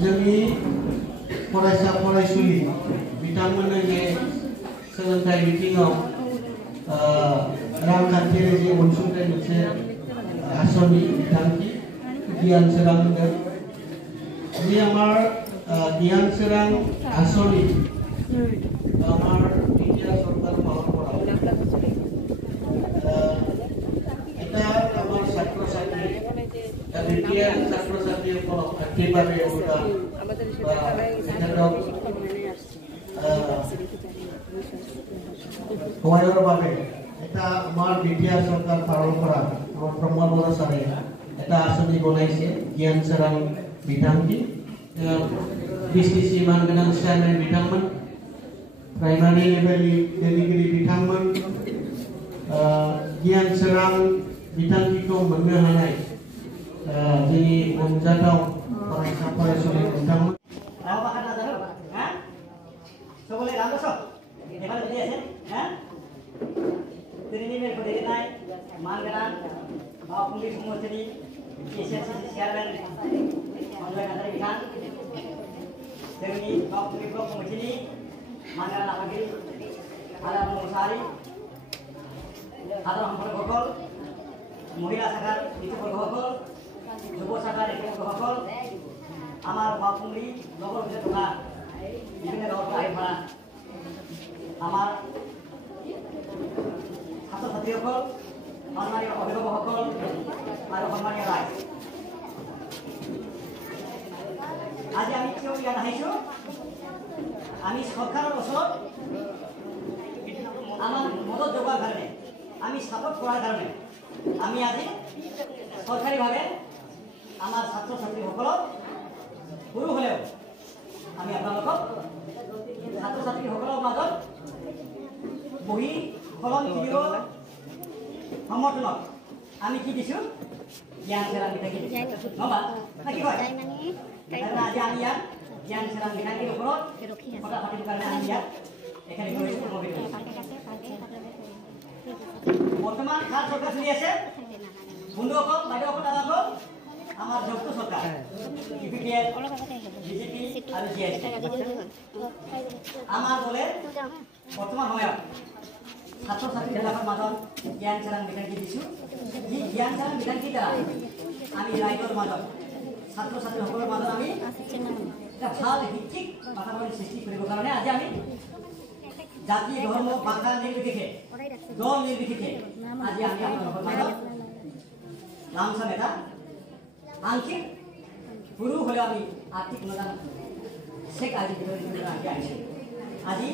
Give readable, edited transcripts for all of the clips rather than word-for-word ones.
जोंनि फरायसा फरायसुलि बिथांमोननो जे सोलोंथाइ बिथिङाव रांखान्थियारि जे अनसुंथाइ मोनसे आसनि बिथांखि गियान सोरां होनदों जे आमार गियान सोरां आसनि आमार इंडिया सरकार पालन करा এটা আমার ছাত্র ছাত্রী বিটিআর ছাত্র ছাত্রী আর্থিকভাবে অবদান সহায়ৰ বাবে এটা আমাৰ বিটিআৰ চৰকাৰ পালন কৰা আমাৰ প্ৰমোদ বড়ো ছাৰে এটা আঁচনি বনাইছে জ্ঞান সোৰাং বিতাংকি বিসিসি मानगोनां চেয়াৰমেন बिथांमोन प्राइमारि लेभेलनि दैदेनगिरि बिथांमोन गियान सोरां बिथांखिखौ मोननो हानाय जोंनि अनजाथाव फरायसा फरायसुलि बिथांमोन दिनैनि मेलखौ दैदेननाय मानगोनां बावखुंग्रि समस्थिनि एसएससि चेयारमेन अनजय नार्जारि बिथां जोंनि बावखुंग्रि ब्लक कमिटिनि मानगोनां आफादगिरि आदाम मुसाहारि সাধারণ সম্পাদকসকল মহিলা শাখার নেতৃবর্গসকল যুব শাখার নেতৃবর্গসকল আমার বাউখুংগ্রি ব্লকৰ ভিতৰত থকা বিভিন্ন গাঁৱৰ পৰা আহি পৰা আমাৰ ছাত্ৰ ছাত্ৰীসকল সন্মানীয় অভিভাৱকসকল আৰু সন্মানীয় ৰাইজ আজি আমি কিয় ইয়াত আহিছোঁ আমি চৰকাৰৰ ওচৰত আমাৰ মদত যোগোৱাৰ কাৰণে আমি সাপোৰ্ট কৰাৰ কাৰণে আমি আজি সৰকাৰিভাবে আমাৰ ছাত্ৰ ছাত্ৰীসকলক সৰু হলেও আমি আপোনালোকক ছাত্ৰ ছাত্ৰীসকলৰ মাজত বহি কলম কিনিব সমৰ্থনত আমি কি দিছোঁ জ্ঞান সোৰাং বিতাংকি নহবা না কি কয় আজি আমি ইয়াত জ্ঞান সোৰাং বিতাংকিৰ ওপৰত কথা পাতিবৰ কাৰণে আমি ইয়াত এখানে বর্তমান খাল সরকার চলি আছে বন্ধুসকল বাইদেউসকল দাদাসকল আমার যৌথ সরকার ইপিপিএল বিজেপি আৰু জিএসটি আমাৰ দলে বৰ্তমান সময়ত ছাত্ৰ ছাত্ৰীবিলাকৰ মাজত জ্ঞান সোৰাং বিতাংকি দিছোঁ যি জ্ঞান সোৰাং বিতাংকিৰ দ্বাৰা আমি ৰাইজৰ মাজত ছাত্ৰ ছাত্ৰীসকলৰ মাজত আমি এটা ভাল শিক্ষিক বাতাবৰণ সৃষ্টি কৰিবৰ কাৰণে আজি আমি জাতি ধৰ্ম ভাষা নিৰ্বিশেষে দল নিৰ্বিশেষে আজি আমি আপোনালোকৰ মাজত লামচাম এটা আংশিক সৰু হ'লেও আমি আৰ্থিক অনুদান চেক আজি দিবলৈ আহি আহিছোঁ আজি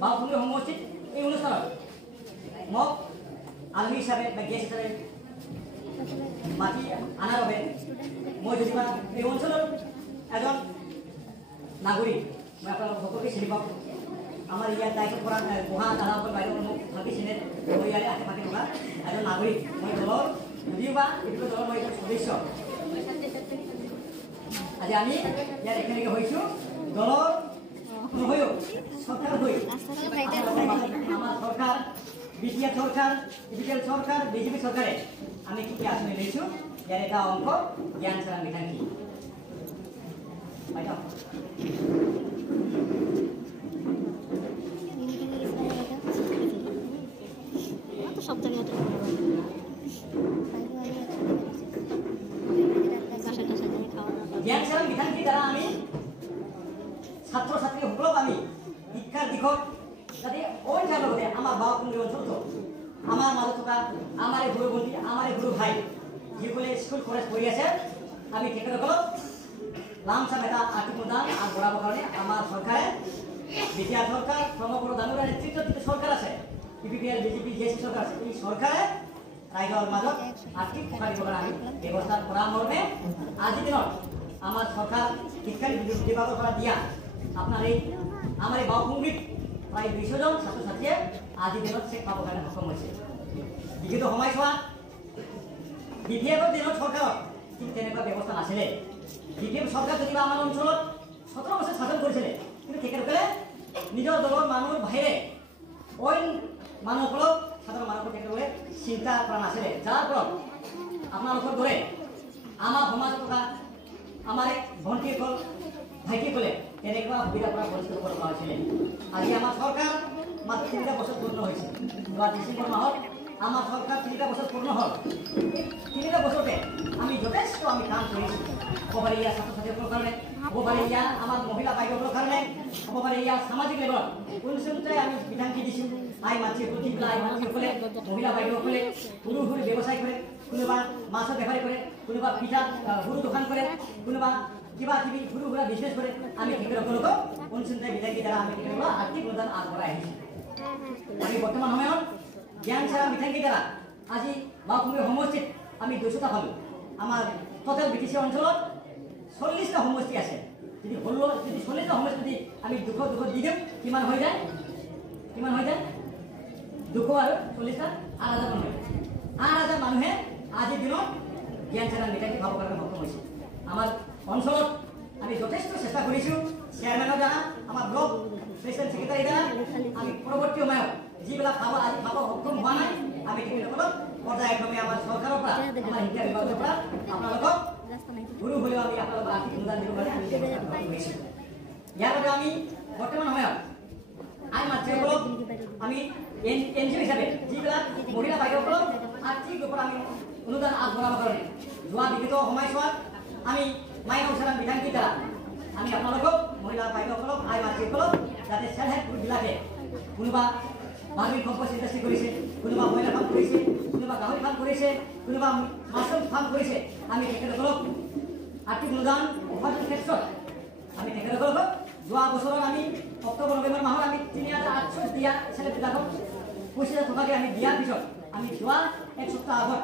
বাউখুংগ্ৰি সমষ্টিত এই অনুষ্ঠানত মোক আলহী হিচাপে বা গেষ্ট হিচাপে মাতি অনাৰ বাবে মই যদিবা এই অঞ্চলৰ এজন নাগৰিক মই আপোনালোক সকলোকে চিনি পাওঁ আমাৰ ইয়াত দায়িত্ব পৰা বহা দাদাসকল বাইদেউ মোক ভাবি চিনে মই ইয়াৰে আশে পাশে থকা এজন নাগৰিক মই দলৰ যদিও বা এইটো দলৰ মই এজন সদস্য আজি আমি ইয়াত একেলগে হৈছোঁ দলৰ নহৈও চৰকাৰ হৈ আমাৰ চৰকাৰ বিটিআৰ চৰকাৰ ইপিপিএল চৰকাৰ বিজেপি চৰকাৰে আমি কি কি আঁচনি লৈছোঁ ইয়াৰ এটা অংশ জ্ঞান সোৰাং বিতাংকি বাইদেউ জ্ঞান সোৰাং বিতাংকিৰ দ্বাৰা আমি ছাত্ৰ ছাত্ৰীসকলক আমি শিক্ষাৰ দিশত যাতে অন্যান্য লগতে আমাৰ বাউখুংগ্ৰি অঞ্চলটো আমাৰ মাজত থকা আমাৰ সৰু ভণ্টি আমাৰ সৰু ভাই যিসকলে স্কুল কলেজ পঢ়ি আছে আমি তেখেতসকলক লামচাম এটা আৰ্থিক অনুদান আগবঢ়াবৰ কাৰণে আমাৰ চৰকাৰে বিটিআৰ চৰকাৰ প্ৰমোদ বড়ো ডাঙৰীয়াৰ নেতৃত্বত যিটো চৰকাৰ আছে ইপিপিএল বিজেপি জিএসটি চৰকাৰ আছে এই চৰকাৰে ৰাইজৰ মাজত আৰ্থিক সহায় দিবৰ কাৰণে ব্যৱস্থা কৰা মৰ্মে আজিৰ দিনত আমাৰ চৰকাৰ শিক্ষা বিভাগৰ পৰা দিয়া আপোনাৰ এই আমাৰ এই বাউখুংগ্ৰিত প্ৰায় 200 জন ছাত্ৰ ছাত্ৰীয়ে আজিৰ দিনত চেক পাবৰ কাৰণে সক্ষম হৈছে বিগত সময়ছোৱাত বিপিএফৰ দিনত চৰকাৰত ঠিক তেনেকুৱা ব্যৱস্থা নাছিলে বিপিএফ চৰকাৰ যদিও আমাৰ অঞ্চলত 17 বছৰ শাসন কৰিছিলে কিন্তু তেখেতসকলে নিজৰ দলৰ মানুহৰ বাহিৰে অইন মানুহসকলক সাধাৰণ মানুষ তেখেতসকলে চিন্তা কৰা নাছিলে যাৰ ফলত আপোনালোকৰ দৰে আমাৰ সমাজত থকা আমাৰ ভণ্টিসকল ভাইটিসকলে তেনেকুৱা সুবিধাৰ পৰা বঞ্চিত কৰিব পৰা হৈছিলে। আজি আমাৰ চৰকাৰ মাত্ৰ 3টা বছৰ পূৰ্ণ হৈছে। যোৱা ডিচেম্বৰ মাহত আমাৰ চৰকাৰ 3টা বছৰ পূৰ্ণ হ'ল। 3টা বছৰতে আমি যথেষ্ট কাম কৰিছোঁ। হ'ব পাৰে ইয়াৰ ছাত্ৰ ছাত্ৰীসকলৰ কাৰণে, হ'ব পাৰে ইয়াৰ আমাৰ মহিলা বাইদেউসকলৰ কাৰণে, হ'ব পাৰে ইয়াৰ সামাজিক লেভেলত কোনচোনটাই আমি বিধানকি দিছোঁ। আই মাতৃসকল যিবিলাক আই মাতৃসকলে মহিলা বাইদেউসকলে সৰু সৰু ব্যৱসায় কৰে, কোনোবা মাছৰ বেপাৰী কৰে, কোনোবা পিঠা সৰু দোকান কৰে, কোনোবা কিবা কিবি সৰু সুৰা বিজনেছ কৰে। আমি তেখেতসকলক কোনচোনটাই বিধানকি দ্বাৰা আমি তেখেতসকলক আৰ্থিক অনুদান আগবঢ়াই আহিছোঁ। আমি বৰ্তমান সময়ত জ্ঞান চাৰা বিধানকি দ্বাৰা আজি বাওঁপুখুৰী সমষ্টিত আমি 200টা পালোঁ। আমাৰ টোটেল BTC অঞ্চলত 40টা সমষ্টি আছে। যদি 40টা সমষ্টি যদি আমি 200 দি দিওঁ কিমান হৈ যায়? 200 আৰু 40টা 8,000 মান হৈ যায়। 8,000 মানুহে আজিৰ দিনত জ্ঞান চাৰা বিধানকি পাবৰ কাৰণে সক্ষম হৈছে। আমাৰ অঞ্চলত আমি যথেষ্ট চেষ্টা কৰিছোঁ। চেয়াৰমেনৰ দ্বাৰা, আমাৰ ব্লক প্ৰেচিডেণ্ট ছেক্ৰেটাৰী দ্বাৰা আমি পৰৱৰ্তী সময়ত যিবিলাক আজি পাব সক্ষম হোৱা নাই, আমি তেখেতসকলক পৰ্যায়ক্ৰমে আমাৰ চৰকাৰৰ পৰা, আমাৰ শিক্ষা বিভাগৰ পৰা আপোনালোকক সৰু হ'লেও আমি আপোনালোকক আৰ্থিক অনুদান দিবৰ কাৰণে আমি ব্যৱস্থা গ্ৰহণ কৰিছোঁ। ইয়াৰ বাবে আমি বৰ্তমান সময়ত আই মাতৃসকলক আমি NGO হিচাপে যিবিলাক মহিলা বাইদেউসকলক আৰ্থিক ৰূপত আমি অনুদান আগবঢ়াবৰ কাৰণে যোৱা বিগত সময়ছোৱাত আমি মাইনা উচ্চাৰণ বিধানকিৰ দ্বাৰা আমি আপোনালোকক মহিলা বাইদেউসকলক আই মাতৃসকলক যাতে চেল্ফ হেল্প গ্ৰুপবিলাকে কোনোবা বাৰ্মিং কম্পোষ্ট ইণ্ডাষ্ট্ৰী কৰিছে, কোনোবা ব্ৰইলাৰ ফাৰ্ম কৰিছে, কোনোবা গাহৰি ফাৰ্ম কৰিছে, কোনোবা মাছৰুম ফাৰ্ম কৰিছে, আমি তেখেতসকলক আৰ্থিক অনুদান উপাৰ্জনৰ ক্ষেত্ৰত আমি তেখেতসকলক যোৱা বছৰত আমি অক্টোবৰ নৱেম্বৰ মাহত আমি 3,800 দিয়া চেলেবিলাকক 25,000 টকাকৈ আমি দিয়াৰ পিছত আমি যোৱা এক সপ্তাহ আগত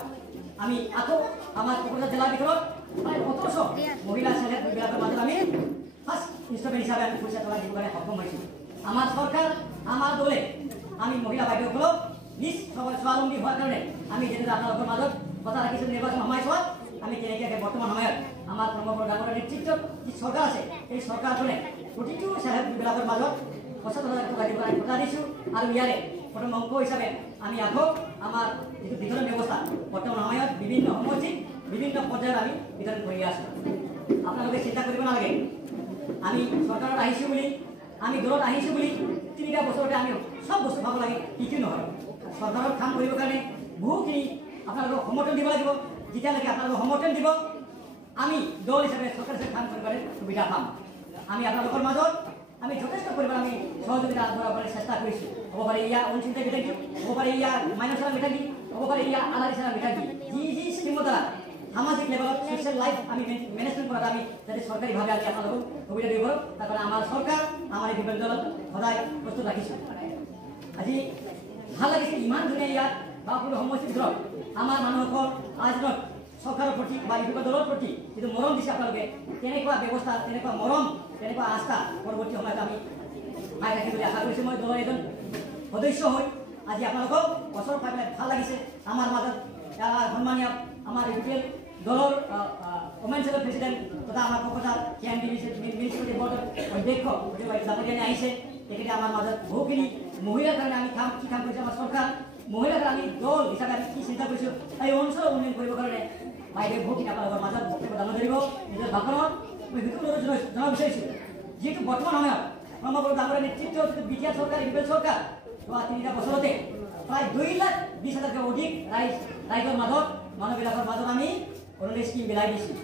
আমি আকৌ আমাৰ কোকৰাঝাৰ জিলাৰ ভিতৰত প্ৰায় 1,500 মহিলা চেলেবিলাকৰ মাজত আমি ফাৰ্ষ্ট ইনষ্টলমেণ্ট হিচাপে আমি পইচা টকা দিবৰ কাৰণে সক্ষম হৈছোঁ। আমাৰ চৰকাৰ, আমাৰ দলে আমি মহিলা বাইদেউসকলক নিজ স্বাৱলম্বী হোৱাৰ কাৰণে আমি যেনেকৈ আপোনালোকৰ মাজত কথা ৰাখিছোঁ নিৰ্বাচন সময়ছোৱাত আমি তেনেকৈ বৰ্তমান সময়ত আমাৰ প্ৰমোদ ডাঙৰৰ নেতৃত্বত যি চৰকাৰ আছে, এই চৰকাৰখনে প্ৰতিটো চেলেবিলাকৰ মাজত 75,000 টকা দিবৰ কাৰণে কথা দিছোঁ। আৰু ইয়াৰে প্ৰথম অংক হিচাপে আমি আকৌ আমাৰ যিটো বিতৰণ ব্যৱস্থা বৰ্তমান সময়ত বিভিন্ন সমষ্টিত বিভিন্ন পৰ্যায়ত আমি বিতৰণ কৰি আছোঁ। আপোনালোকে চিন্তা কৰিব নালাগে, আমি চৰকাৰত আহিছোঁ বুলি, আমি দলত আহিছোঁ বুলি 3টা বছৰতে আমি সব বস্তু পাব লাগে, কি নহয়। চৰকাৰত কাম কৰিবৰ কাৰণে বহুখিনি আপোনালোকক সমৰ্থন দিব লাগিব। যেতিয়ালৈকে আপোনালোকক সমৰ্থন দিব, আমি দল হিচাপে চৰকাৰ হিচাপে কাম কৰিবৰ সুবিধা পাম। আমি আপোনালোকৰ মাজত আমি যথেষ্ট পৰিমাণে আমি সহযোগিতা আগবঢ়াবলৈ চেষ্টা কৰিছোঁ। হ'ব পাৰে ইয়াৰ অঞ্চিত বিধানকি, হ'ব পাৰে ইয়াৰ মাইনা চাৰা বিধানকি, হ'ব পাৰে ইয়াৰ আলাৰী চাৰা বিধানকি, যি স্কিমৰ দ্বাৰা সামাজিক লেভেলত সোশ্যাল লাইফ আমি মেনেজমেণ্ট কৰাত আমি যাতে চৰকাৰীভাৱে আমি আপোনালোকক সুবিধা দিব পাৰোঁ, তাৰ কাৰণে আমাৰ চৰকাৰ, আমাৰ এই বিৰোধী দলত সদায় প্ৰস্তুত ৰাখিছোঁ। আজি ভাল লাগিছে, ইমান ধুনীয়া ইয়াত বাওঁপুখুৰী সমষ্টিৰ ভিতৰত আমাৰ মানুহসকল আজিৰ চৰকাৰৰ প্ৰতি বা এই বিৰোধী দলৰ প্ৰতি যিটো মৰম দিছে আপোনালোকে, তেনেকুৱা ব্যৱস্থা, তেনেকুৱা মৰম, তেনেকুৱা আস্থা পৰৱৰ্তী সময়ত আমি পাই ৰাখিম বুলি আশা কৰিছোঁ। মই দলৰ এজন সদস্য হৈ আজি আপোনালোকক ওচৰ পাই পেলাই ভাল লাগিছে। আমাৰ মাজত সন্মানীয় আমাৰ ইউপিএল দলৰ ওমেন চেলৰ প্ৰেচিডেণ্ট তথা আমাৰ কোকৰাঝাৰ KMD মিউনিচিপালিটি বৰ্ডৰ অধ্যক্ষ জাপানী আহিছে। তেখেতে আমাৰ মাজত বহুখিনি মহিলাৰ কাৰণে আমি কি কাম কৰিছোঁ, আমাৰ চৰকাৰ মহিলাৰ কাৰণে আমি দল হিচাপে আমি কি চিন্তা কৰিছোঁ, এই অঞ্চলৰ উন্নয়ন কৰিবৰ কাৰণে বাইদেউ বহুখিনি আপোনালোকৰ মাজত বক্তব্য দাঙি ধৰিব। নিজৰ ভাষণত মই সেইটো জনাব বিচাৰিছোঁ, যিহেতু বৰ্তমান সময়ত প্ৰমোদ ডাঙৰৰ নেতৃত্বত BTR চৰকাৰ, ইউপিএল চৰকাৰ যোৱা 3টা বছৰতে প্ৰায় 2,20,000তকৈ অধিক ৰাইজৰ মাজত মানুহবিলাকৰ মাজত আমি অৰুণোদয় স্কিম বিলাই দিছোঁ।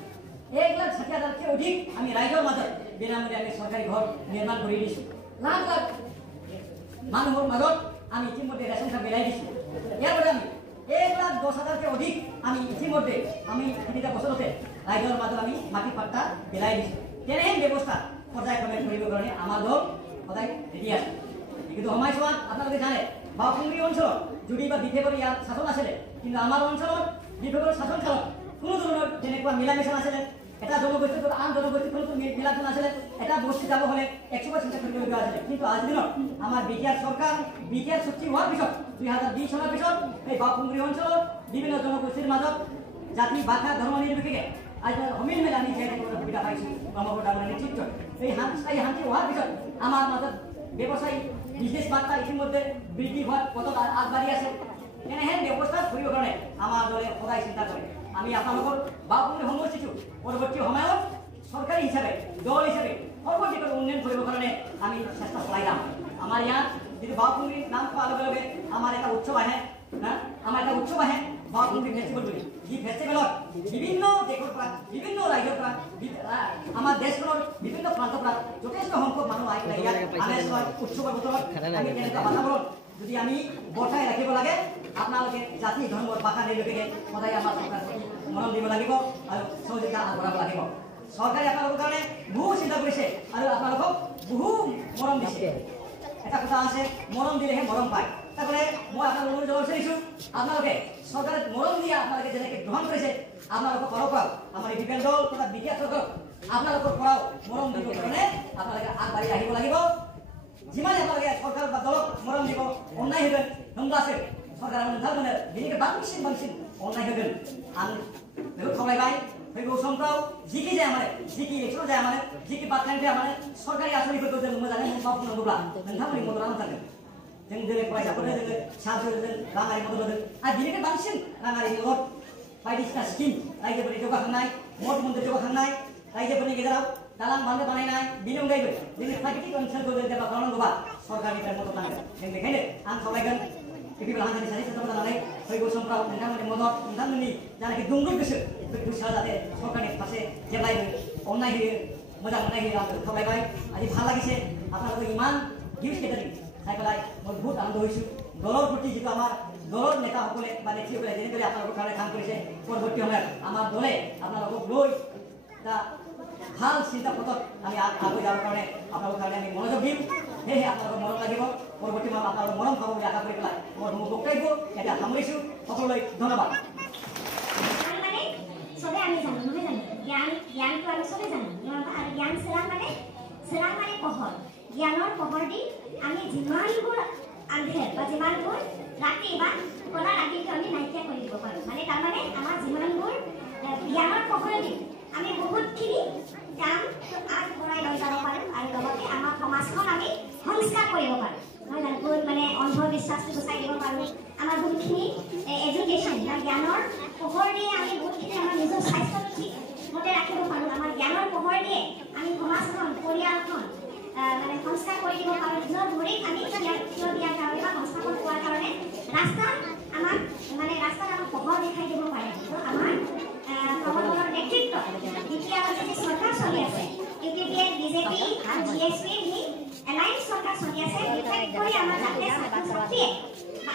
1,60,000তকৈ অধিক আমি ৰাইজৰ মাজত বিনামূলীয়া আমি চৰকাৰী ঘৰ নিৰ্মাণ কৰি দিছোঁ। লাখ লাখ মানুহৰ মাজত আমি ইতিমধ্যে ৰেচন কাৰ্ড বিলাই দিছোঁ। ইয়াৰ বাবে আমি 1,10,000তকৈ অধিক আমি ইতিমধ্যে আমি 3টা বছৰতে ৰাইজৰ মাজত আমি মাটি পাট্টা বিলাই দিছোঁ। তেনেহেন ব্যৱস্থা পৰ্যায়ক্ৰমে কৰিবৰ কাৰণে আমাৰ দল সদায় ৰেডি আছে। কিন্তু সময়ছোৱাত আপোনালোকে জানে বাওঁপুখুৰী অঞ্চলত যদি বা বিশেষকৈ ইয়াত শাসন আছিলে, কিন্তু আমাৰ অঞ্চলত বিশেষকৈ শাসন কালত কোনো ধৰণৰ তেনেকুৱা মিলা মিছা নাছিলে। এটা জনগোষ্ঠীৰ আন জনগোষ্ঠীৰ কোনো মিলাটো নাছিলে। এটা বস্তু যাব হ'লে 100% চিন্তা কৰিবলগীয়া আছিলে। কিন্তু আজিৰ দিনত আমাৰ BTR চৰকাৰ, BTR চুক্তি হোৱাৰ পিছত 2020 চনৰ পিছত এই বাওঁপুখুৰী অঞ্চলত বিভিন্ন জনগোষ্ঠীৰ মাজত জাতি, ভাষা, ধৰ্ম নিৰ্বিশেষে আজি সমিল মেলে আমি জীয়াই থাকিবলৈ সুবিধা পাইছোঁ প্ৰমোদ ডাঙৰৰ নেতৃত্বত। এই শান্তি হোৱাৰ পিছত আমাৰ মাজত ব্যৱসায়ী বিজনেছ বাৰ্তা ইতিমধ্যে বৃদ্ধি হোৱাৰ পথত আগবাঢ়ি আছে। এনেহেন ব্যৱস্থা কৰিবৰ কাৰণে আমাৰ দলে সদায় চিন্তা কৰে। আমি আপোনালোকৰ বাওঁপুখুৰী সমষ্টিটো পৰৱৰ্তী সময়ত সৰকাৰি হিসাবে দল হিসাবে সৰ্বদিকেৰ উন্নয়ন কৰব কাৰণে আমি চেষ্টা চলাইলাম। আমাৰ ইয়াত যদি বাউকুণ্ডিৰ নাম কোৱাৰ লগে লগে আমাৰ একটা উৎসব আহে, হ্যাঁ আমাৰ একটা উৎসব আহে বাউকুণ্ডিৰ ফেষ্টিভেল বুলি। যি ফেষ্টিভেলত বিভিন্ন দেশৰ পৰা বিভিন্ন ৰাজ্যৰ পৰা আমাৰ দেশখনৰ বিভিন্ন প্ৰান্তৰ পৰা যথেষ্ট সংখ্যক মানুহ আহি পেলাই ইয়াত আমেজ লয়। উৎসৱৰ বতৰত আমি তেনেকুৱা বাতাবৰণ যদি আমি বৰ্তাই ৰাখিব লাগে, আপোনালোকে জাতি ধৰ্মৰ ভাষা নিৰ্বিশেষে সদায় আমাৰ চৰকাৰৰ প্ৰতি মৰম দিব লাগিব আৰু সহযোগিতা আগবঢ়াব লাগিব। চৰকাৰে আপোনালোকৰ কাৰণে বহু চিন্তা কৰিছে আৰু আপোনালোকক বহু মৰম দিছে। এটা কথা আছে, মৰম দিলেহে মৰম পায়। তাৰপৰে মই আপোনালোকৰ জবাব বিচাৰিছো, আপোনালোকে চৰকাৰে মৰম দিয়া আপোনালোকে যেনেকৈ গ্ৰহণ কৰিছে, আপোনালোকৰ পৰাও আমাৰ এই বিজ্ঞান দল তথা বিদ্যা চৰকাৰ আপোনালোকৰ পৰাও মৰম দিবৰ কাৰণে আপোনালোকে আগবাঢ়ি আহিব লাগিব। যিমানে আপোনালোকে চৰকাৰ বা দলক মৰম দিব, অন্যায় হবেন होमब्लासो सरकारा नोंथां मोनो बेनिफ्राय बांसिन अननाय होगोन। आं बेखौ खावलायबाय फैगौ समफ्राव जिखि जाया माने जिखि इलेक्सन जाया माने जिखि बाथ्रायानो जाया माने सरकारि आसनिफोरखौ जों मोजाङै मावफुंनांगौब्ला नोंथांमोननि मददआ नांथारगोन। जों दिनै फरायसाफोरनो जोङो साहाफोर होदों, राङारि मदद होदों आरो बिनिफ्राय बांसिन राङारि मदद बायदिसिना स्किम रायजोफोरनि जौगाखांनाय, मठ मन्दिर जौगाखांनाय, रायजोफोरनि गेजेराव दालां बान्दो बानायनाय, बेनि अनगायैबो जोंनि प्राकृतिक ओनसोलखौ जों डेभेलप खालामनांगौबा सरकारनिफ्राय मदद नांगोन। जों बेखायनो आं खावलायगोन people हान्जानि सानै साथाम जानानै फैगौ समफ्राव नोंथांमोननि मदद नोंथांमोननि जानाखि दुंब्रुद गोसोआ जाहाथे सरकारनि फारसे जेब्लायबो अननाय होयो, मोजां मोननाय होयो। आं खावलायबाय আজি ভাল লাগিছে আপোনালোকৰ ইমান হিউজ গেদাৰিং চাই পেলাই মই বহুত আনন্দ হৈছোঁ। দলৰ প্ৰতি যিটো আমাৰ দলৰ নেতাসকলে বা নেত্ৰীসকলে যেনেদৰে আপোনালোকৰ কাৰণে কাম কৰিছে, পৰৱৰ্তী সময়ত আমাৰ দলে আপোনালোকক লৈ এটা ভাল চিন্তা পথত আমি আগুৱাই যাবৰ কাৰণে আপোনালোকৰ কাৰণে আমি মনোযোগ দিম। সেয়েহে আপোনালোকৰ মৰম লাগিব। পৰৱৰ্তী সময়ত আপোনালোকৰ মৰম পাব বুলি আশা কৰি পেলাই মই মোৰ বক্তব্য এতিয়া সামৰিছোঁ। সকলোলৈ ধন্যবাদ। চবে আমি জানো নহয় জানো, জ্ঞানটো আমি চবে জানো। আৰু জ্ঞান চিৰাং মানে পোহৰ। জ্ঞানৰ পোহৰ দি আমি যিমানবোৰ আন্ধেৰ বা যিমানবোৰ ৰাতি বা কলা ৰাতিটো আমি নাইকিয়া কৰি দিব পাৰোঁ। মানে তাৰমানে আমাৰ যিমানবোৰ জ্ঞানৰ পোহৰেদি আমি বহুতখিনি কাম আগবঢ়াই লৈ যাব পাৰোঁ আৰু লগতে আমাৰ সমাজখন আমি সংস্কাৰ কৰিব পাৰোঁ নহয় জানো। বহুত মানে অন্ধবিশ্বাসটো গুচাই দিব পাৰোঁ। আমাৰ বহুতখিনি এডুকেশ্যন বা জ্ঞানৰ পোহৰ দিয়ে আমি বহুতখিনি আমাৰ নিজৰ স্বাস্থ্যটো ঠিক মতে ৰাখিব পাৰোঁ। আমাৰ জ্ঞানৰ পোহৰ দিয়ে আমি সমাজখন পৰিয়ালখন মানে সংস্কাৰ কৰি দিব পাৰোঁ। নিজৰ ভৰিত আমি থিয় দিয়াৰ কাৰণে বা সংস্থাপন পোৱাৰ কাৰণে ৰাস্তাত আমাক পোহৰ দেখাই দিব পাৰে। আমাৰ প্ৰবন্ধনৰ নেতৃত্ব এতিয়া যে চৰকাৰ চলি আছে, ইউপিপিএ বিজেপি আৰু জিএছপি এলায়েন্স চৰকাৰ চলি আছে। বিশেষকৈ আমাৰ যাতে ছাত্ৰ ছাত্ৰীয়ে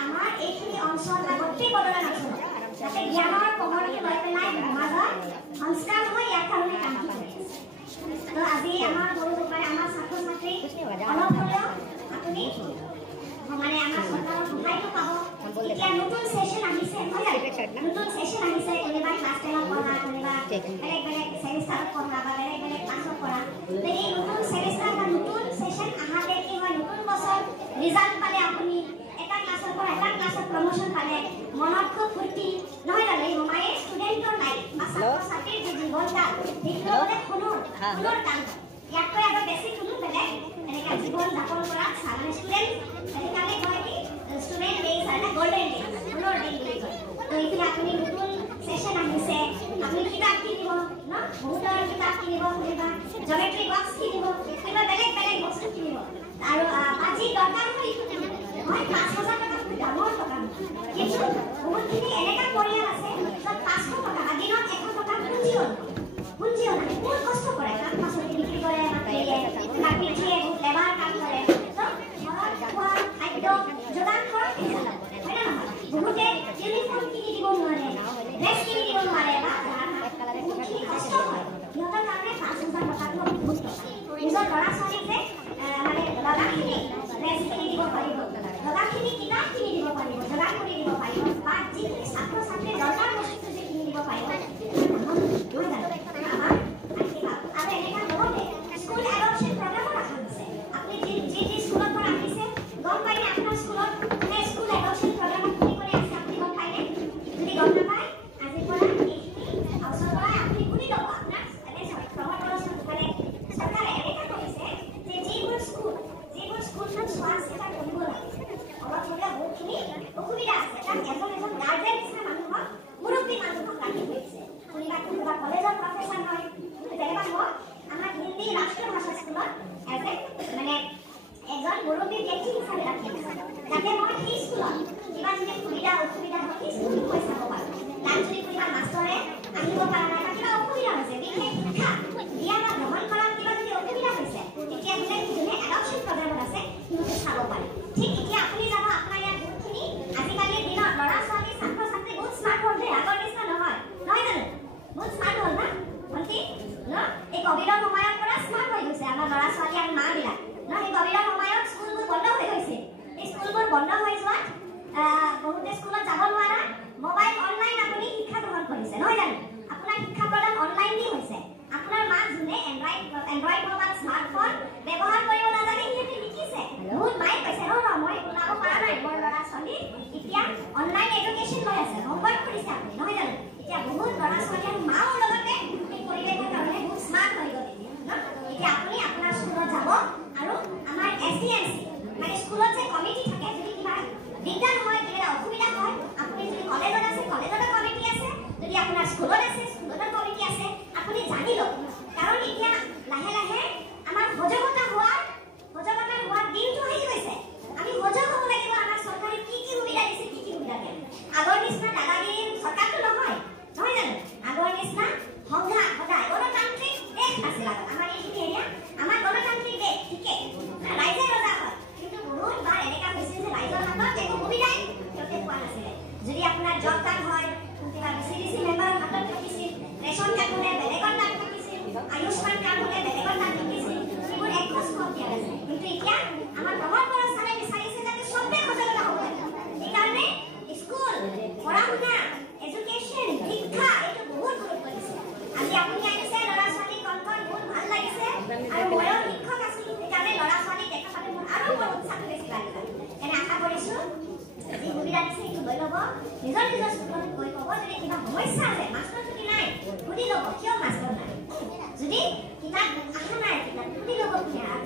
আমাৰ এইখিনি অঞ্চল বা গোটেই বদলান অঞ্চলত যাতে জ্ঞানৰ পোহৰটো লৈ পেলাই সমাজত সংস্কাৰ হয়, ইয়াৰ কাৰণে কাম কৰি আছে। তো আজি আমাৰ সৰুবাৰে আমাৰ ছাত্ৰ ছাত্ৰী অলপ হ'লেও আপুনি মানে আমাৰ চৰকাৰৰ সহায়টো পাব। এতিয়া নতুন সেশন আহিছে নহয় জানো, নতুন সেশন আহিছে। কোনোবা ক্লাছ 10ত পঢ়া, কোনোবা বেলেগ সেমিষ্টাৰত পঢ়া বা বেলেগ ক্লাছত পঢ়া। তো এই নতুন সেমিষ্টাৰ বা নতুন সেশন আহাতে কি হয়, নতুন বছৰ ৰিজাল্ট পালে আপুনি এটা ক্লাছৰ পৰা এটা ক্লাছত প্ৰমোশ্যন পালে মনত খুব ফূৰ্তি নহয় জানো। এই সময়ে ষ্টুডেণ্টৰ লাইফ বা ছাত্ৰ ছাত্ৰীৰ যে জীৱনকাল সেইটো মানে সোণৰ কাল। ইয়াতকৈ আৰু বেছি কোনো বেলেগ এনেকৈ জীৱন যাপন কৰা মানে ষ্টুডেণ্ট সেইকাৰণে কয় কি ষ্টুডেণ্ট ডেইজ আৰু গল্ডেন ডেইজ, সোণৰ দিন বুলি কয়। তো এতিয়া আপুনি নতুন সেশন আহিছে, আপুনি কিতাপ কিনিব ন, বহুতৰ কিতাপ কিনিব, কিবা জমেট্ৰি বক্স কিনিব, কিবা বেলেগ বস্তু কিনিব আৰু আজি দৰকাৰ হয় ইটো কিনিব হয়। 5,000 টকা ডাঙৰ টকা, কিন্তু বহুতখিনি এনেকুৱা পৰিয়াল আছে য'ত 500 টকা বা দিনত 100 টকা পুঁজিও নাই। বহুত কষ্ট কৰে, শাক পাচলি বিক্ৰী কৰে, মাটিয়ে লেবাৰ কাম কৰে। ঘৰত খোৱা খাদ্য যোগান খৰচ হয় নে নহয়। বহুতে ইউনিফৰ্ম কিনি দিব নোৱাৰে, ড্ৰেছ কিনি দিব নোৱাৰে বা বহুতখিনি কষ্ট হয়। সিহঁতৰ কাৰণে 5,000 টকাটো বহুত টকা। নিজৰ ল'ৰা ছোৱালীক যে মানে লগাখিনি ড্ৰেছ কিনি দিব পাৰিব, লগাখিনি কিতাপ কিনি দিব পাৰিব, যোগান কৰি দিব পাৰিব বা যিখিনি ছাত্ৰ ছাত্ৰীৰ দৰকাৰ বস্তু যে কিনি দিব পাৰিব। আৰু এনেকুৱা লগতে স্কুল এডপশ্যন প্ৰগ্ৰামো ৰখা হৈছে। আপুনি যি স্কুলৰ পৰা আহিছে গম পায়নে, আপোনাৰ স্কুলত সেই স্কুল এডপশ্যন প্ৰগ্ৰামত কি কৰি আছে আপুনি গম পায়নে? যদি গম নাপায় আজিৰ পৰা এইখিনি অৱসৰৰ পৰাই আপুনি শুনি ল'ব। আপোনাৰ চৰকাৰে এনেকুৱা কৰিছে যে যিবোৰ স্কুলখন চোৱা চিতা কৰিব লাগে, অলপ হ'লেও বহুতখিনি অসুবিধা আছে। ৰাষ্ট্ৰীয় ভাষা স্কুলত এজ মানে এজন মুৰব্বী ব্যক্তি হিচাপে ৰাখি যাতে মই সেই স্কুলত কিবা যদি সুবিধা অসুবিধা হয় সেই স্কুলটো মই চাব পাৰোঁ। তাত যদি কোনোবা মাষ্টৰে আহিব পৰা নাই বা কিবা অসুবিধা হৈছে বিশেষ শিক্ষা দিয়া বা গ্ৰহণ কৰাত কিবা যদি অসুবিধা হৈছে তেতিয়াহ'লে যোনে এডপশ্যন প্ৰগ্ৰামত আছে সিহঁতে চাব পাৰে। ঠিক এতিয়া আপুনি যাব আপোনাৰ ইয়াত বহুতখিনি আজিকালিৰ দিনত ল'ৰা ছোৱালী ছাত্ৰ ছাত্ৰী বহুত স্মাৰ্ট হ'ল দেই, আগৰ নিচিনা নহয় জানো? বহুত স্মাৰ্ট হ'ল না ভণ্টি ন? এই ক'ভিডৰ সময়ৰ পৰা স্মাৰ্ট হৈ গৈছে আমাৰ ল'ৰা ছোৱালী আৰু মাবিলাক ন? এই ক'ভিডৰ সময়ত স্কুলবোৰ বন্ধ হৈ গৈছে। এই স্কুলবোৰ বন্ধ হৈ যোৱাত বহুতে স্কুলত যাব নোৱাৰা মোবাইল অনলাইন আপুনি শিক্ষা গ্ৰহণ কৰিছে নহয় জানো? আপোনাৰ শিক্ষা প্ৰদান অনলাইন দি হৈছে। আপোনাৰ মা যোনে এণ্ড্ৰইড মোবাইল স্মাৰ্টফোন ব্যৱহাৰ কৰিব নাজানে সিহঁতে লিখিছে বহুত মায়ে কৈছে মই ওলাব পৰা নাই, মোৰ ল'ৰা ছোৱালী এতিয়া অনলাইন এডুকেশ্যন লৈ আছে, হোমৱৰ্ক কৰিছে আপুনি নহয় জানো? এতিয়া বহুত ল'ৰা ছোৱালী আৰু মাও লগতে এই পৰিৱেশৰ কাৰণে বহুত স্মাৰ্ট হৈ গ'ল ন? এতিয়া আপুনি আপোনাৰ স্কুলত যাব আৰু আমাৰ SDMC মানে স্কুলত যে কমিটি থাকে যদি কিবা দিগদাৰ হয় কিবা অসুবিধা হয় আপুনি যদি কলেজত আছে কলেজতো কমিটি আছে, যদি আপোনাৰ স্কুলত আছে স্কুলতো কমিটি আছে, আপুনি জানি লওক। কাৰণ এতিয়া লাহে লাহে আমাৰ সজাগতা হোৱাৰ দিনটো আহি গৈছে। আমি সজাগ হ'ব লাগিব আমাৰ চৰকাৰে কি কি সুবিধা দিছে কি কি সুবিধা দিয়ে। আগৰ নিচিনা দাদাগিৰিৰ চৰকাৰটো নহয় জানো? আগৰ নিচিনা সংঘাত সদায় গণতান্ত্ৰিক দেশ আছিল আমাৰ এইখিনি এৰিয়া, আমাৰ গণতান্ত্ৰিক দেশ ঠিকে ৰাইজে ৰজা হয়, কিন্তু বহুত বাৰ এনেকুৱা হৈছিল যে ৰাইজৰ হাতত একো সুবিধাই সিহঁতে পোৱা নাছিলে। যদি আপোনাৰ জব কাৰ্ড হয় কিবা CDC মেম্বাৰৰ হাতত থাকিছিল, ৰেচন কাৰ্ড হ'লে বেলেগৰ তাত থাকিছিল, আয়ুষ্মান কাৰ্ড হ'লে বেলেগৰ তাত থাকিছিল, সেইবোৰ একোচ কম দিয়া আছে। কিন্তু এতিয়া আমাৰ প্ৰমোদ বড়ো ছাৰে বিচাৰিছে যাতে চবে সজাগতা হ'ব লাগে। সেইকাৰণে স্কুল পঢ়া শুনা এডুকেশ্যন শিক্ষা এইটো বহুত গুৰুত্ব দিছে। আজি আপুনি আহিছে ল'ৰা ছোৱালী কণ বহুত ভাল লাগিছে আৰু ময়ো শিক্ষক আছিলোঁ সেইকাৰণে ল'ৰা ছোৱালী দেখা পালে মোৰ আৰু বৰ উৎসাহ বেছি লাগিছে। এনে আশা কৰিছোঁ যি সুবিধা দিছে সেইটো লৈ ল'ব, নিজৰ স্কুলত গৈ ক'ব যদি কিবা সমস্যা আছে মাষ্টৰ ছুটি নাই সুধি ল'ব কিয় মাষ্টৰ নাই, যদি কিতাপ আশা নাই কিতাপ সুধি ল'ব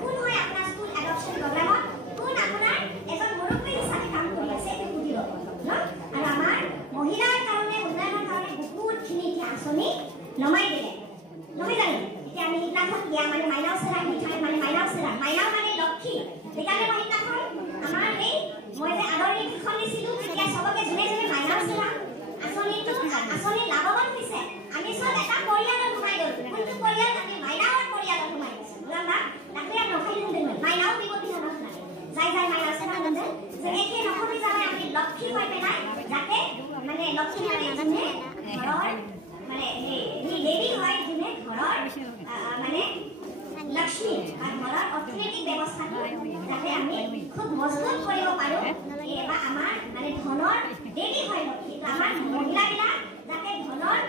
কোন হয় আপোনাৰ স্কুল এডপশ্যন প্ৰগ্ৰামত কোন আপোনাৰ এজন মুৰব্বী হিচাপে কাম কৰি আছে সেইটো সুধি ল'ব ন? আৰু আমাৰ মহিলাৰ কাৰণে উন্নয়নৰ কাৰণে বহুতখিনি এতিয়া আঁচনি নমাই দিলে নহয় জানো? এতিয়া আমি সেইদিনাখন দিয়া মানে মাইনাও চেৰাং মিঠাই মানে মাইনাও মানে লক্ষী। সেইকাৰণে মই সেইদিনাখন আমাৰ এই মই যে আদৰণি ভাষণ দিছিলোঁ তেতিয়া চবকে যোনে মাইনাও চেৰাং আঁচনি লাভৱান হৈছে আমি চব এটা পৰিয়ালত সোমাই গ'লো। কোনটো পৰিয়াল? আমি মাইনাওৰ পৰিয়ালত সোমাই গৈছোঁ। বুজাবা তাকে নখাই মাইনাও দিব পিছত নালাগে যাই মাইনাও চেৰাং যেনেকৈ নকৰি যাবে আমি লক্ষী হৈ পেলাই যাতে মানে লক্ষী মানে যোনে ঘৰৰ মানে দেৱী হয় যোনে ঘৰৰ মানে লক্ষ্মী বা ঘৰৰ অৰ্থনৈতিক ব্যৱস্থাটো যাতে আমি খুব মজবুত কৰিব পাৰোঁ বা আমাৰ মানে ধনৰ দেৱী হয় লক্ষী। আমাৰ মহিলাবিলাক যাতে ধনৰ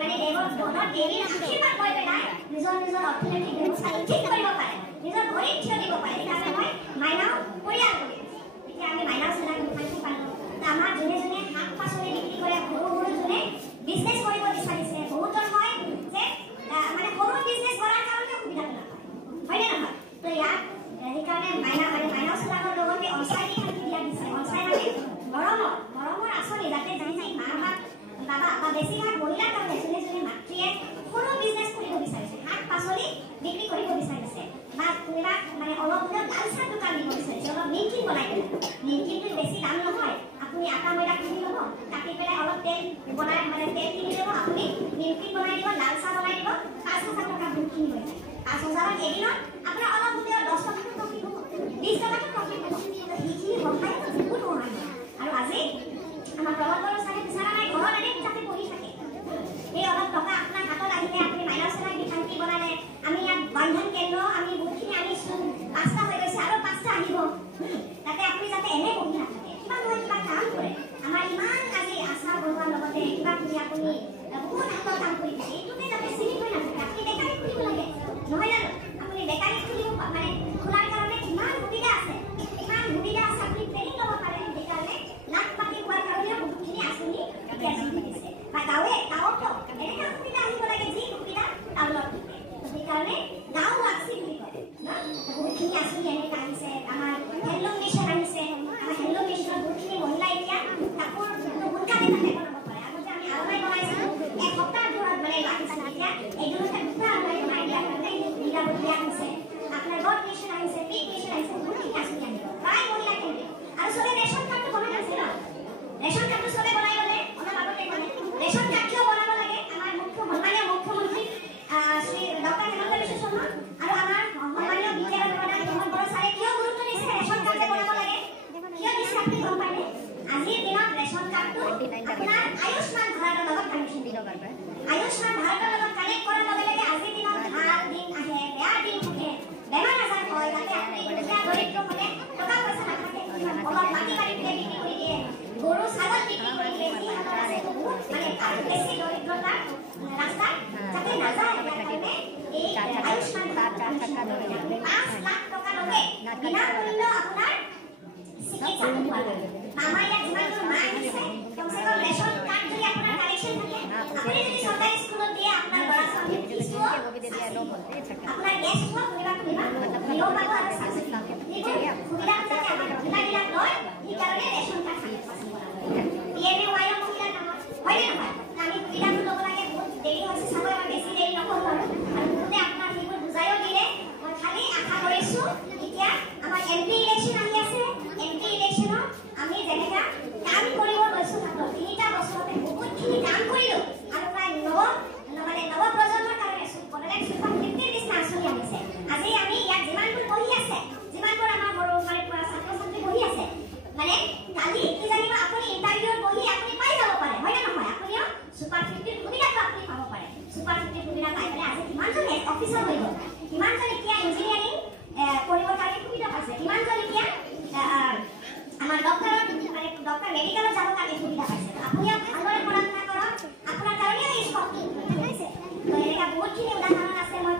মানে ধনৰ দেৱীৰ আশীৰ্বাদ লৈ পেলাই নিজৰ অৰ্থনৈতিক ব্যৱস্থাটো ঠিক কৰিব পাৰে, নিজৰ ভৰিত থিয় দিব পাৰে। সেইকাৰণে মই মাইনাও পৰিয়াল কৰি আছোঁ। এতিয়া আমি মাইনাও চেৰাং মুখাইছোঁ পালোঁ। আমাৰ যোনে শাক পাচলি বিক্ৰী কৰে সৰু যোনে বিজনেছ কৰিব বিচাৰিছে বহুতৰ হয় যে মানে সৰু বিজনেছ কৰাৰ কাৰণে সুবিধাটো নাপায় হয়নে নহয়? তো ইয়াত সেইকাৰণে মাইনাও চেৰাঙৰ লগতে অঞ্চাই দিয়া দিছে। অঞ্চাই মানে মৰমৰ আঁচনি যাতে যি মা বাবা বা বেছিভাগ মহিলাৰ কাৰণে যোনে মাতৃয়ে সৰু বিজনেছ কৰিব বিচাৰিছে, শাক পাচলি বিক্ৰী কৰিব বিচাৰিছে বা কোনোবা মানে অলপ লাল চাহ দোকান দিব বিচাৰিছে, অলপ নিমকিন বনাই পেলাই। নিমকিনটো বেছি দাম নহয়, আপুনি আটা ময়দা কিনি ল'ব, কাটি পেলাই অলপ তেল বনাই মানে তেল কিনি ল'ব, আপুনি নিমকিন বনাই দিব, লাল চাহ বনাই দিব, 5,000 টকা বহুতখিনি হৈ যায়। 5,000ত এদিনত আপোনাৰ অলপ হ'লেও 10 টকাটো প্ৰফিট হ'ব, 20 টকাটো প্ৰফিট হ'ব। সেইখিনি সহায় বহুত সহায় হয়। আৰু আজি আমাৰ প্ৰমোদ বড়ো ছাৰে বিচৰা নাই ঘৰত এনে যাতে পঢ়ি থাকে এই অলপ টকা আপোনাৰ হাতত আহিলে আপুনি মাইনাও চেৰাং বিধানটি বনালে। আমি ইয়াত বন্ধন কেন্দ্ৰ আমি বহুতখিনি আনিছোঁ, 5টা হৈ গৈছে আৰু 5টা আহিব। তাতে আপুনি যাতে এনে বহি নাথাকে, কিবা নহয় কিবা কাম কৰে। আমাৰ ইমান আজি আচাৰ বনোৱাৰ লগতে কিবা কিবি আপুনি বহুত হাতৰ কাম কৰি থাকে, এইটোতে যাতে চিনি হৈ নাথাকে। আপুনি বেকাৰী খুলিব লাগে নহয় জানো? আপুনি বেকাৰী খুলিব মানে খোলাৰ কাৰণে কিমান সুবিধা আছে আপুনি ট্ৰেইনিং ল'ব পাৰে। সেইকাৰণে লাখ পাতি হোৱাৰ কাৰণেও বহুতখিনি আঁচনি এতিয়া দিছে বা গাঁৱতো এনেকুৱা সুবিধা আহিব লাগে যি সুবিধা টাউনত থাকে। সবে ৰেশন কাৰ্ড বনাই আছে না ৰেশন কাৰ্ড সবে বনাই গলে অলপ আগতে মানে ৰেশন কাৰ্ড কিয় বনাব লাগে আমাৰ সন্মানীয় মুখ্যমন্ত্ৰী শ্ৰী ডক্টৰ হেমন্ত বিশ্ব শৰ্মা আৰু আমাৰ সন্মানীয় বিদ্যালয় প্ৰধান হিমন্ত বড়ো ছাৰে কিয় গুৰুত্ব দিছে ৰেশন কাৰ্ড বনাব লাগে কিয় দিছে আপুনি গম পায়নে আজিৰ দিনত ৰেশন কাৰ্ডটো আপোনাৰ আয়ুষ্মান ভাৰতৰ লগত কানেকশ্যন দিব পাৰে আয়ুষ্মান ভাৰতৰ লগত কানেক্ট কৰাৰ লগে লগে আজিৰ দিনত ভাল দিন আহে বেয়া দিন থাকে বেমাৰ আজাৰ হয় তাতে আপুনি দুখীয়া দৰিদ্ৰ হ'লে টকা পইচা নাথাকে অলপ মাটি বাৰী বিক্ৰী কৰি দিয়ে গৰু ছাগল বিক্ৰী কৰি দিয়ে মানে তাৰ বেছি দৰিদ্ৰতাৰ ৰাস্তা যাতে নাযায় সেইকাৰণে এই আয়ুষ্মান ভাৰত 5 লাখ টকালৈকে বিনামূল্য আপোনাৰ চিকিৎসা পোৱা যায় আমাৰ ইয়াত যিমানবোৰ মা আছে কমচে কম ৰেচন কাৰ্ড যদি আপোনাৰ কানেকশ্যন থাকে আপুনি যদি চৰকাৰী স্কুলত দিয়ে আপোনাৰ ল'ৰা ছোৱালী ফিজটো আপোনাৰ গেছ হোৱা সুবিধা নিয়ম পাব আৰু চাকৰি সুবিধা যাতে আমাৰ মহিলাবিলাক লয় সেইকাৰণে ৰেচন কাৰ্ড পিএমএ ৱাইৰ মহিলা নামত হয়নে নহয় আমি সুবিধাটো ল'ব লাগে বহুত দেৰি হৈছে চাব এবাৰ বেছি দেৰি নকৰোঁ আৰু বহুতে আপোনাৰ সেইবোৰ বুজাইও দিলে মই খালি আশা কৰিছোঁ এতিয়া আমাৰ এমপি ইলেকশ্যন আহি আছে এমপি ইলেকশ্যনত আমি যেনেকা কাম কৰিব লৈছোঁ হাতত 3টা বছৰতে বহুতখিনি কাম কৰিলোঁ আৰু প্ৰায় নৱ প্ৰজন্মৰ কাৰণে বড়োলেণ্ড সুপাৰ 50 নিচিনা আঁচনি আনিছে আজি আমি ইয়াত যিমানবোৰ বহি আছে যিমানবোৰ আমাৰ বড়ো ছাত্ৰ ছাত্ৰী বহি আছে মানে কালি কি জানিব আপুনি ইণ্টাৰভিউত বহি আপুনি পাই যাব পাৰে হয় নে নহয় আপুনিও সুপাৰ 50 সুবিধাটো আপুনি পাব পাৰে সুপাৰ 50 সুবিধা পাই পেলাই আজি কিমানজন অফিচাৰ হৈ গ'ল কিমানজন এতিয়া ইঞ্জিনিয়াৰিং কৰিবৰ কাৰণে সুবিধা পাইছে কিমানজন এতিয়া আমাৰ ডক্টৰ মেডিকেলত যাবৰ কাৰণে সুবিধা পাইছে আপুনিও ভালদৰে পঢ়া শুনা কৰক আপোনাৰ কাৰণেও এই শক্তি ঠিক আছে তো এনেকুৱা বহুতখিনি উদাহৰণ আছে মই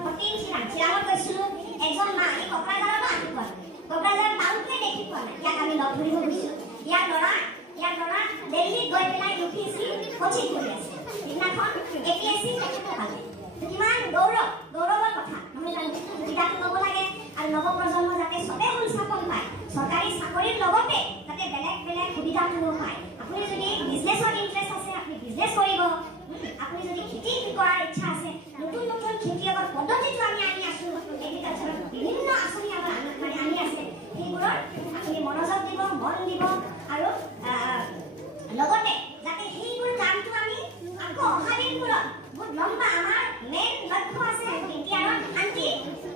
চিৰাঙত গৈছিলোঁ এজন মা এই কোকৰাঝাৰতো আহি পোৱা নাই কোকৰাঝাৰ টাউনতে দেখি পোৱা নাই ইয়াক আমি লগ ধৰিব গৈছোঁ ইয়াৰ ল'ৰা দিল্লীত গৈ পেলাই UPSC কোচিং কৰি আছে সেইদিনাখন APSC তেখেতে পালে কিমান গৌৰৱৰ কথা নহয় জানো সুবিধাটো ল'ব লাগে আৰু নৱ প্ৰজন্ম যাতে চবে সংস্থাপন পায় চৰকাৰী চাকৰিৰ লগতে যাতে বেলেগ সুবিধাসমূহ পায় আপুনি যদি বিজনেছত ইণ্টাৰেষ্ট আছে আপুনি বিজনেছ কৰিব আপুনি যদি খেতি কৰাৰ ইচ্ছা আছে নতুন খেতিয়কৰ পদ্ধতিটো আমি আনি আছোঁ এগ্ৰিকালচাৰত বিভিন্ন আঁচনি আমাৰ মানে আনি আছে সেইবোৰৰ আপুনি মনোযোগ দিব মন দিব আৰু লগতে যাতে সেইবোৰ কামটো আমি আকৌ অহা দিনবোৰত বহুত লম্বা আমাৰ মেইন লক্ষ্য আছে বিদ্যালয়ত শান্তি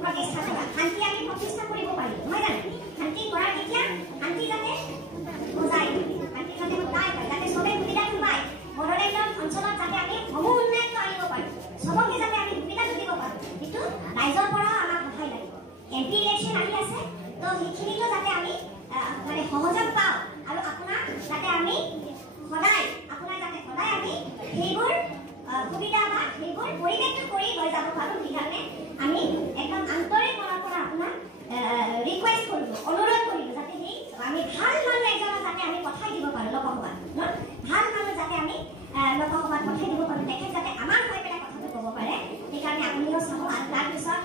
প্ৰতিষ্ঠা কৰা শান্তি আমি প্ৰতিষ্ঠা কৰিব পাৰিম নহয় জানো শান্তি কৰাৰ এতিয়া শান্তি যাতে বজাই যাতে চবে সুবিধাটো পায় বড়োলেণ্ড অঞ্চলত যাতে আমি সমূহ উন্নয়ন আনিব পাৰোঁ চবকে যাতে আমি সুবিধাটো দিব পাৰোঁ কিন্তু ৰাইজৰ পৰাও আমাক সহায় লাগিব এমপি ইলেকশ্যন আহি আছে তো সেইখিনিতো যাতে আমি মানে সহযোগ পাওঁ আৰু আপোনাক যাতে আমি সদায় আমি সেইবোৰ সুবিধা বা সেইবোৰ পৰিৱেশটো কৰি লৈ যাব পাৰোঁ সেইকাৰণে আমি একদম আন্তৰিক মনৰ পৰা আপোনাক ৰিকুৱেষ্ট কৰিলোঁ অনুৰোধ কৰিলোঁ যাতে সেই আমি ভাল মানুহ এজনক যাতে আমি পঠাই দিব পাৰোঁ লোকসভাত ভাল মানুহ যাতে আমি লোকসভাত পঠাই দিব পাৰোঁ তেখেত যাতে আমাৰ হৈ পেলাই কথাটো ক'ব পাৰে সেইকাৰণে আপুনিও চাব আৰু তাৰপিছত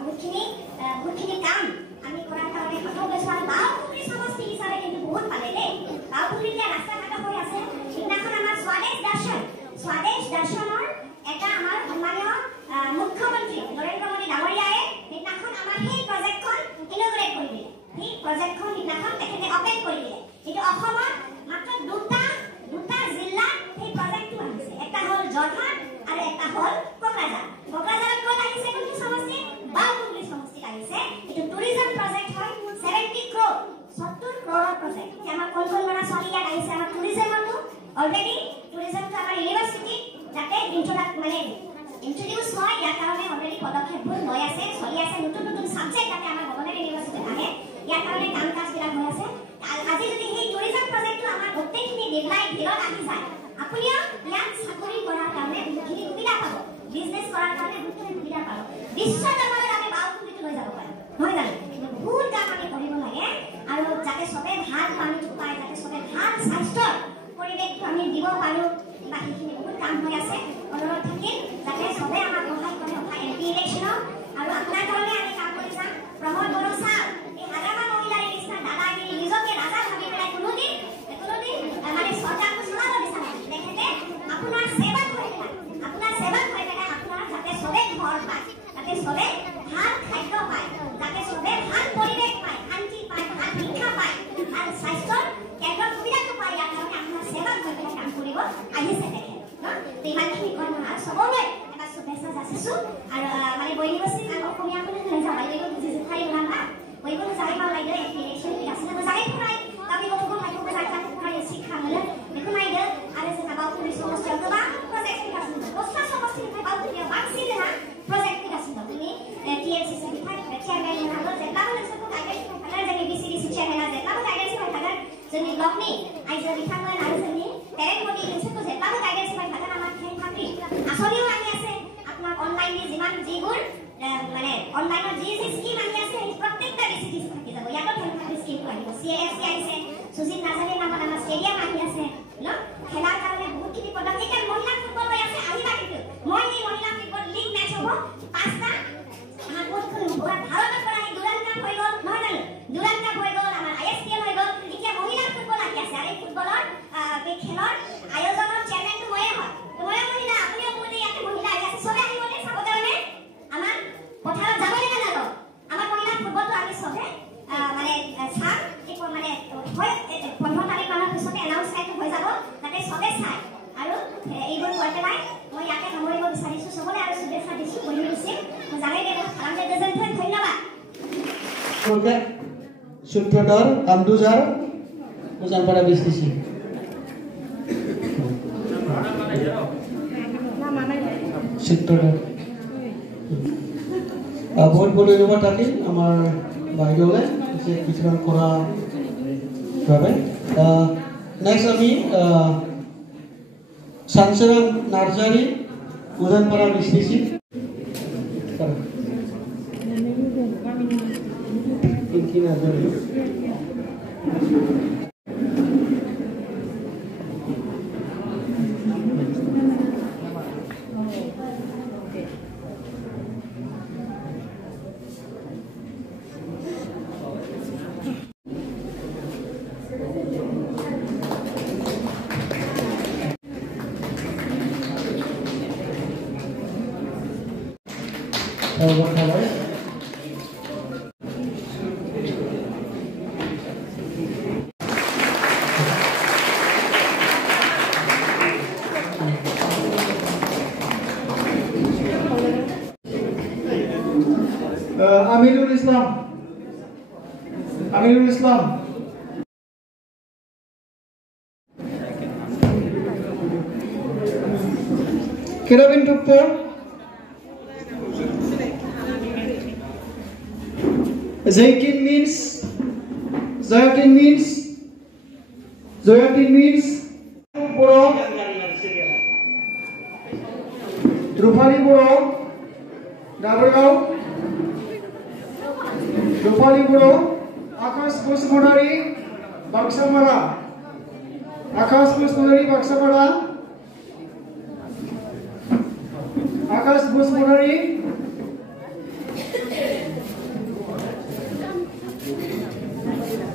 বহুতখিনি কাম আমি কৰাৰ কাৰণে কথা কৈছোঁ আৰু বাওপুখুৰী সমষ্টি হিচাপে কিন্তু বহুত পালে দেই বাওপুখুৰী এতিয়া ৰাস্তা ঘাট হৈ আছে সিদিনাখন আমাৰ স্বদেশ দৰ্শনৰ এটা আমাৰ সন্মানীয় মুখ্যমন্ত্ৰী নৰেন্দ্ৰ মোদী ডাঙৰীয়াই সিদিনাখন আমাৰ সেই প্ৰজেক্টখন ইনগ্ৰেট কৰি দিলে সেই প্ৰজেক্টখন সিদিনাখন তেখেতে অপেন কৰি দিলে কিন্তু অসমত মাত্ৰ দুটা জিলাত সেই প্ৰজেক্টটো আহিছে এটা হ'ল যোৰহাট আৰু এটা হ'ল কোকৰাঝাৰত ক'ত আহিছে কোনটো সমষ্টি বাওপুখুৰী সমষ্টিত আহিছে এইটো টুৰিজম প্ৰজেক্ট হয় 70 crore প্ৰজেক্ট আমাৰ কোন ল'ৰা ছোৱালী ইয়াত আহিছে আমাৰ টুৰিজমতো অলৰেডি টুৰিজমটো আমাৰ ইউনিভাৰ্চিটি যাতে ইন্ট্ৰডিউচ হয় ইয়াৰ কাৰণে অলৰেডি পদক্ষেপবোৰ লৈ আছে চলি আছে নতুন ছাবজেক্ট যাতে আমাৰ বড়োলেণ্ড ইউনিভাৰ্চিটিত আহে ইয়াৰ কাৰণে কাম কাজবিলাক হৈ আছে আজি যদি সেই টুৰিজম প্ৰজেক্টটো আমাৰ গোটেইখিনি ভিৰত আহি যায় আপুনিও ইয়াত চাকৰি কৰাৰ কাৰণে বহুতখিনি সুবিধা পাব বিজনেছ কৰাৰ কাৰণে বহুতখিনি সুবিধা পাব বিশ্ব দৰবাৰত আমি বাওপুখুৰীটো লৈ যাব পাৰিম নহয় জানো বহুত কাম আমি কৰিব লাগে আৰু যাতে চবে ভাল পানীটো পায় যাতে চবে ভাল স্বাস্থ্যৰ পৰিৱেশটো আমি দিব পাৰোঁ বা সেইখিনি বহুত কাম হৈ আছে অনুৰোধ থাকিল যাতে চবে আমাক সহায় কৰে অহা এমপি ইলেকশ্যনত আৰু আপোনাৰ কাৰণে আমি কাম কৰি যাম ALCC chairman halo जेब्लाबो नोंसोरखौ आइडेन्टिफाइ खालामो जोंनि BCDC chairman जेब्लाबो आइडेन्टिफाइ खालामो जोंनि ब्लकनि आइजो बिथांमोन आरो जोंनि पेरेन्ट बडि नोंसोरखौ जेब्लाबो आइडेन्टिफाइ खालामो आमार खेल खाख्रि आसनिও आनि আছে আপনার অনলাইনে যিমান যিবোৰ মানে অনলাইনৰ যি স্কিম আনি আছে প্ৰত্যেকটা BCDC থাকি যাব ইয়াতো খেল খাখ্ৰি স্কিম আহিব CAFC আহিছে সুজিত নাজানে নামত আমাৰ ষ্টেডিয়াম আহি আছে ন খেলাৰ কাৰণে বহুতখিনি পদক্ষেপ এতিয়া মহিলা ফুটবল হৈ আছে আহিবা কিন্তু মই এই মহিলা ফুটবল লিগ মেচ হ'ব 5টা আমাৰ বহুতখন ভাৰতৰ পৰা এই দুৰান কাপ হৈ গ'ল নহয় জানো দুৰান কাপ হৈ গ'ল আমাৰ ISPL হৈ গ'ল এতিয়া মহিলা ফুটবল আহি আছে আৰু এই ফুটবলৰ এই খেলৰ আয়োজনৰ চেয়াৰমেনটো ময়ে হয় ময়ে মহিলা আপুনিও মোৰ ইয়াতে মহিলা আহি আছে সবে আহিবনে চাব কাৰণে আমাৰ পথাৰত যাবনে নালাগে আমাৰ মহিলা ফুটবলটো আমি সবে মানে চাম এই মানে হয় 15 তাৰিখ মানৰ পিছতে এনাউন্স হৈ যাব যাতে সবে চাই আৰু এইবোৰ কৈ পেলাই মই ইয়াতে সামৰিব বিচাৰিছো সবলে আৰু শুভেচ্ছা দিছো বলি দিছে মই জানাই দেব খালামে গজেন ধন্যবাদ ওকে সূত্রধর কান্দুজার উজানপাড়া BCDC সূত্রধর বহুত বহুত ধন্যবাদ থাকি আমার বাইদেউলে যে কিছুমান করা বাবে নেক্সট আমি শামসুরাম Narzary Ujanpara BCDC Pinki Narzary Aminul Islam Kerabin Tupur Zaitin means Puro Rupali Puro Dabargao Rupali Puro Akash Busmodari Baksamara Akash Busmodari Baksamara Akash Busmodari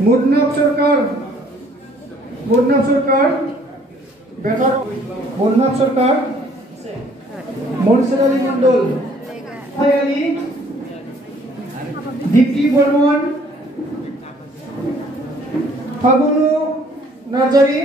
Mudnab Sarkar Betar Mudnab Sarkar Morsel Ali Mandol Ali Dipti Borman Fagunu Narjari